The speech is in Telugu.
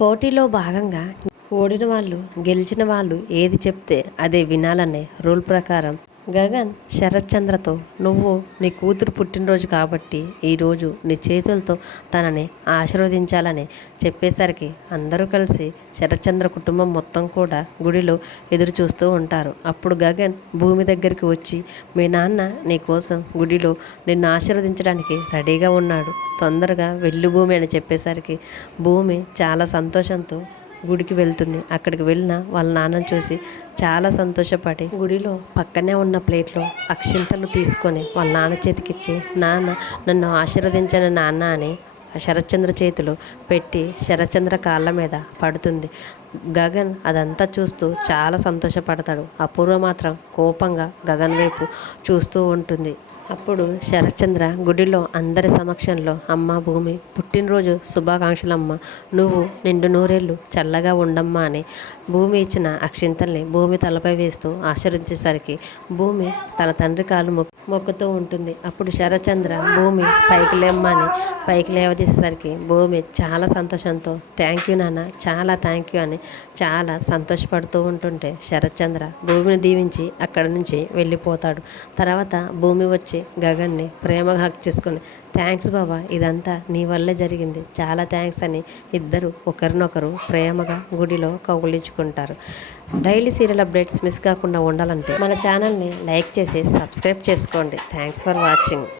పోటీలో భాగంగా ఓడిన వాళ్ళు గెలిచిన వాళ్ళు ఏది చెప్తే అదే వినాలనే రూల్ ప్రకారం గగన్ శరత్ చంద్రతో నువ్వు నీ కూతురు పుట్టినరోజు కాబట్టి ఈరోజు నీ చేతులతో తనని ఆశీర్వదించాలని చెప్పేసరికి అందరూ కలిసి శరత్ చంద్ర కుటుంబం మొత్తం కూడా గుడిలో ఎదురు చూస్తూ ఉంటారు. అప్పుడు గగన్ భూమి దగ్గరికి వచ్చి మీ నాన్న నీ కోసం గుడిలో నిన్ను ఆశీర్వదించడానికి రెడీగా ఉన్నాడు, తొందరగా వెళ్ళు భూమి అని చెప్పేసరికి భూమి చాలా సంతోషంతో గుడికి వెళ్తుంది. అక్కడికి వెళ్ళిన వాళ్ళ నాన్నని చూసి చాలా సంతోషపడి గుడిలో పక్కనే ఉన్న ప్లేట్లో అక్షింతలు తీసుకొని వాళ్ళ నాన్న చేతికిచ్చి నాన్న నన్ను ఆశీర్వదించని నాన్న అని శరత్చంద్ర చేతిలో పెట్టి శరత్చంద్ర కాళ్ళ మీద పడుతుంది. గగన్ అదంతా చూస్తూ చాలా సంతోషపడతాడు. అపూర్వ మాత్రం కోపంగా గగన్ వైపు చూస్తూ ఉంటుంది. అప్పుడు శరత్చంద్ర గుడిలో అందరి సమక్షంలో అమ్మ భూమి పుట్టినరోజు శుభాకాంక్షలమ్మ, నువ్వు నిండు నూరేళ్ళు చల్లగా ఉండమ్మా అని భూమి ఇచ్చిన అక్షింతల్ని భూమి తలపై వేస్తూ ఆశీర్వదించేసరికి భూమి తన తండ్రి కాలు మొక్కుతూ ఉంటుంది. అప్పుడు శరత్చంద్ర భూమి పైకి లేమ్మా అని పైకి లేవదీసేసరికి భూమి చాలా సంతోషంతో థ్యాంక్ యూ నాన్న, చాలా థ్యాంక్ యూ అని చాలా సంతోషపడుతూ ఉంటుంటే శరత్చంద్ర భూమిని దీవించి అక్కడి నుంచి వెళ్ళిపోతాడు. తర్వాత భూమి వచ్చి గగన్ని ప్రేమగా హక్ చేసుకొని థ్యాంక్స్ బాబా, ఇదంతా నీ వల్లే జరిగింది, చాలా థ్యాంక్స్ అని ఇద్దరు ఒకరినొకరు ప్రేమగా గుడిలో కౌగులించుకుంటారు. డైలీ సీరియల్ అప్డేట్స్ మిస్ కాకుండా ఉండాలంటే మన ఛానల్ని లైక్ చేసి సబ్స్క్రైబ్ చేసుకోండి. Thanks for watching.